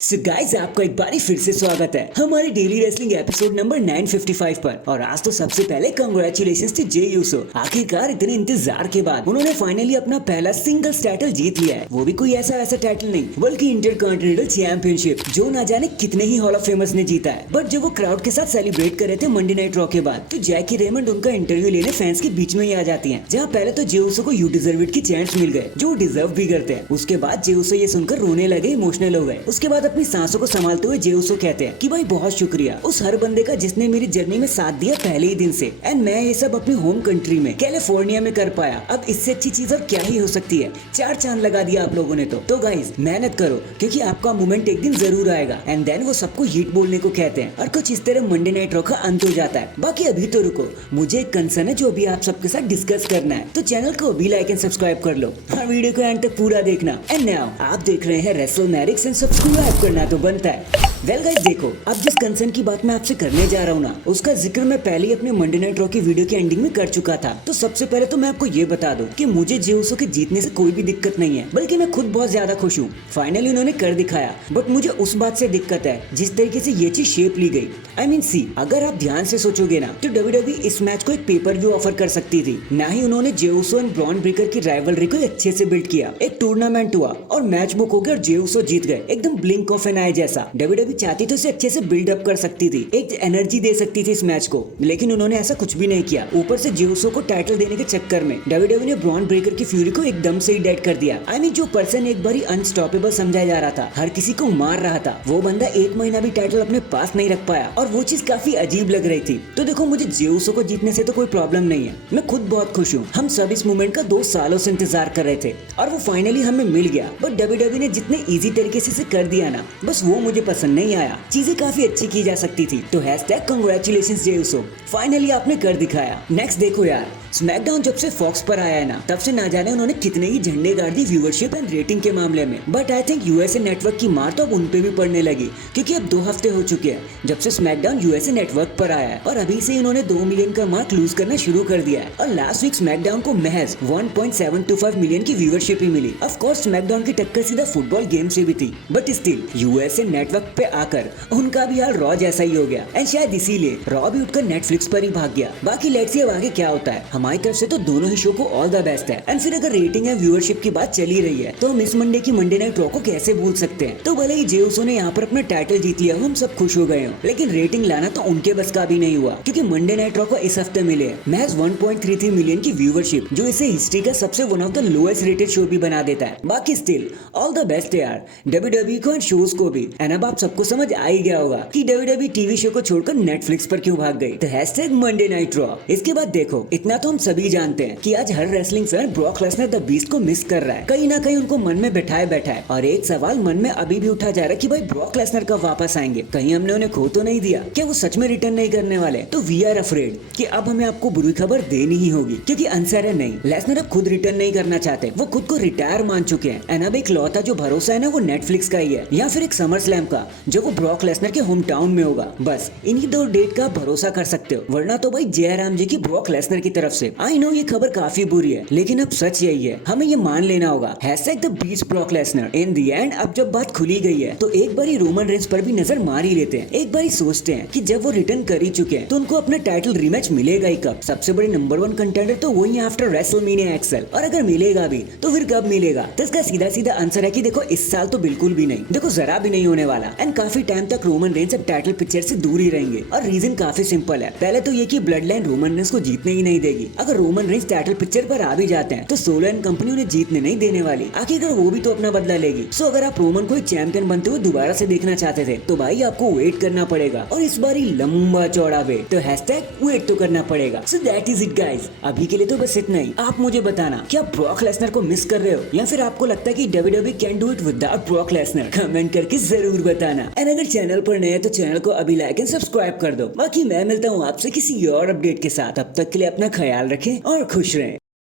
So guys आपका एक बारी फिर से स्वागत है हमारे डेली रेसलिंग एपिसोड नंबर 955 पर। और आज तो सबसे पहले कांग्रेचुलेशंस टू जे यूसो। आखिरकार इतने इंतजार के बाद उन्होंने फाइनली अपना पहला सिंगल्स टाइटल जीत लिया है। वो भी कोई ऐसा वैसा टाइटल नहीं बल्कि इंटरकॉन्टिनेंटल चैंपियनशिप, जो ना जाने कितने ही हॉल ऑफ फेमस ने जीता है। बट जब वो क्राउड के साथ सेलिब्रेट कर रहे थे मंडे नाइट रॉ के बाद, तो जैकी रेमंड उनका इंटरव्यू लेने फैंस के बीच में ही आ जाती है। जहाँ पहले तो जे यूसो को यू डिजर्व इट की चैंट्स मिल गए, जो डिजर्व भी करते हैं। उसके बाद जे यूसो ये सुनकर रोने लगे, इमोशनल हो गए। उसके बाद अपनी सांसों को संभालते हुए जे यूसो कहते हैं कि भाई बहुत शुक्रिया उस हर बंदे का जिसने मेरी जर्नी में साथ दिया पहले ही दिन से। एंड मैं ये सब अपनी होम कंट्री में कैलिफोर्निया में कर पाया। अब इससे अच्छी चीज और क्या ही हो सकती है। 4 चांद लगा दिया आप लोगों ने। तो गाइस मेहनत करो, क्योंकि आपका मोमेंट एक दिन जरूर आएगा। एंड देन वो सबको हीट बोलने को कहते हैं और कुछ इस तरह मंडे नाइट रॉ का अंत हो जाता है। बाकी अभी तो रुको, मुझे एक कंसर्न है जो अभी आप सबके साथ डिस्कस करना है। तो चैनल को अभी लाइक एंड सब्सक्राइब कर लो और वीडियो को एंड तक पूरा देखना। एंड नाउ आप देख रहे हैं रेसलमैनिक्स एंड सब्सक्राइब करना तो बनता है। वेल गाइस देखो, अब जिस कंसर्न की बात मैं आपसे करने जा रहा हूँ ना, उसका जिक्र मैं पहले ही अपने मंडे नाइट रॉ की वीडियो के एंडिंग में कर चुका था। तो सबसे पहले तो मैं आपको ये बता दूं कि मुझे जे यूसो के जीतने से कोई भी दिक्कत नहीं है, बल्कि मैं खुद बहुत ज्यादा खुश हूँ। फाइनली उन्होंने कर दिखाया। बट मुझे उस बात से दिक्कत है जिस तरीके से ये चीज शेप ली गई। आई मीन सी, अगर आप ध्यान से सोचोगे ना, तो डब्ल्यूडब्ल्यूई इस मैच को एक पेपर व्यू ऑफर कर सकती थी। ना ही उन्होंने जे यूसो एंड ब्रॉन ब्रेकर की राइवलरी को अच्छे से बिल्ड किया। एक टूर्नामेंट हुआ और मैच बुक हो गया और जे यूसो जीत गए, एकदम ब्लिंक ऑफ एन आई जैसा। डब्ल्यूडब्ल्यूई चाहती तो इसे अच्छे से बिल्ड अप कर सकती थी, एक एनर्जी दे सकती थी इस मैच को, लेकिन उन्होंने ऐसा कुछ भी नहीं किया। ऊपर से जे यूसो को टाइटल देने के चक्कर में डब्ल्यूडब्ल्यूई ने ब्रॉन ब्रेकर की फ्यूरी को एकदम से ही डेड कर दिया। आई मीन जो पर्सन एक बार अनस्टॉपेबल समझा जा रहा था, हर किसी को मार रहा था, वो बंदा 1 महीना भी टाइटल अपने पास नहीं रख पाया। और वो चीज काफी अजीब लग रही थी। तो देखो, मुझे जे यूसो को जीतने से तो कोई प्रॉब्लम नहीं है, मैं खुद बहुत खुश हूँ। हम सब इस मूवमेंट का 2 सालों से इंतजार कर रहे थे और वो फाइनली हमें मिल गया। बट डब्ल्यूडब्ल्यूई ने जितने इजी तरीके से कर दिया ना, बस वो मुझे पसंद नहीं आया। चीजें काफी अच्छी की जा सकती थी। तो हैशटैग कांग्रेचुलेशंस जे यूसो, फाइनली आपने कर दिखाया। नेक्स्ट देखो यार, स्मैकडाउन जब से फॉक्स पर आया है ना, तब से ना जाने उन्होंने कितने ही झंडे गाड़ दी व्यूअरशिप एंड रेटिंग के मामले में। But I think USA network की मार तो अब उन पे भी पड़ने लगी, क्योंकि अब 2 हफ्ते हो चुके हैं जब से स्मैकडाउन यूएसए नेटवर्क पर आया है, और अभी से उन्होंने 2 मिलियन का मार्क लूज करना शुरू कर दिया है। और लास्ट वीक स्मैकडाउन को महज 1.725 मिलियन की व्यूअरशिप ही मिली। ऑफ कोर्स स्मैकडाउन की टक्कर सीधा फुटबॉल गेम से भी थी, बट स्टिल यूएसए नेटवर्क पे आकर उनका भी हाल रॉ जैसा ही हो गया। एंड शायद इसीलिए रॉ भी उठकर नेटफ्लिक्स पर ही भाग गया। बाकी लेट्स सी अब आगे क्या होता है। हमारी तरफ से तो दोनों ही शो को ऑल द बेस्ट है। एंड फिर अगर रेटिंग एंड व्यूअरशिप की बात चली रही है, तो हम इस मंडे की मंडे नाइट रॉ को कैसे भूल सकते हैं। तो भले ही जे यूसो ने यहाँ पर अपना टाइटल जीत लिया, हम सब खुश हो गए हो, लेकिन रेटिंग लाना तो उनके बस का भी नहीं हुआ, क्योंकि मंडे नाइट रॉ को इस हफ्ते मिले महज 1.33 मिलियन की व्यूअरशिप, जो इसे हिस्ट्री का सबसे one of the lowest rated show भी बना देता है। बाकी स्टिल ऑल द बेस्ट यार डब्ल्यूडब्ल्यूई को एंड शोज को भी। एंड अब आप सबको समझ आ ही गया होगा कि डब्ल्यूडब्ल्यूई टीवी शो को छोड़कर नेटफ्लिक्स पर क्यों भाग गई। तो हैशटैग मंडे नाइट रॉ। इसके बाद देखो, इतना तो हम सभी जानते हैं कि आज हर wrestling fan Brock Lesnar the beast को मिस कर रहा है। कहीं ना कहीं उनको मन में बैठाए बैठा है। और एक सवाल मन में अभी भी उठा जा रहा है कि भाई ब्रॉक लेसनर कब वापस आएंगे। कहीं हमने उन्हें खो तो नहीं दिया, क्या वो सच में रिटर्न नहीं करने वाले। तो वी आर अफ्रेड कि अब हमें आपको बुरी खबर देनी ही होगी, क्योंकि आंसर है नहीं। लेसनर अब खुद रिटर्न नहीं करना चाहते, वो खुद को रिटायर मान चुके हैं। एंड अब एक लौता जो भरोसा है ना, वो नेटफ्लिक्स का ही है, या फिर एक समर स्लैम का, जो वो ब्रॉक लेसनर के होम टाउन में होगा। बस इन्हीं 2 डेट का आप भरोसा कर सकते हो, वरना तो भाई जयराम जी की ब्रॉक लेसनर की तरफ से। आई नो ये खबर काफी बुरी है, लेकिन अब सच यही है, हमें ये मान लेना होगा। Hashtag the beast Brock Lesnar. In the end अब जब बात खुली गई है, तो एक बार रोमन रेंस पर भी नजर मार ही लेते हैं। एक बार सोचते हैं कि जब वो रिटर्न कर ही चुके हैं, तो उनको अपना टाइटल रीमैच मिलेगा ही कब। सबसे बड़े नंबर 1 कंटेंडर तो वही है आफ्टर रेसलमेनिया एक्सएल, और अगर मिलेगा भी तो फिर कब मिलेगा। तो इसका सीधा सीधा आंसर है कि देखो, इस साल तो बिल्कुल भी नहीं, देखो जरा भी नहीं होने वाला। एंड काफी टाइम तक रोमन रेंस अब टाइटल पिक्चर से दूर ही रहेंगे। और रीजन काफी सिंपल है। पहले तो ये कि ब्लड लाइन रोमन रेंस को जीतने ही नहीं देगी। अगर रोमन रेंस टाइटल पिक्चर पर आ भी जाते हैं, तो सोलो एंड कंपनी उन्हें जीतने नहीं देने वाली। आखिरकार वो भी तो अपना बदला लेगी। सो अगर आप रोमन को एक चैंपियन बनते हुए दोबारा से देखना चाहते थे, तो भाई आपको वेट करना पड़ेगा, और इस बार ही लंबा चौड़ा वेट। तो हैशटैग वेट तो करना पड़ेगा। So that is it guys, अभी के लिए तो बस इतना ही। आप मुझे बताना, क्या ब्रॉक लेसनर को मिस कर रहे हो, या फिर आपको लगता है कि WWE can do it without Brock Lesnar. Comment करके जरूर बताना। एंड अगर चैनल पर नए हैं तो चैनल को अभी लाइक एंड सब्सक्राइब कर दो। बाकी मैं मिलता हूँ आपसे किसी और अपडेट के साथ। अब तक के लिए अपना ख्याल रखें और खुश रहें।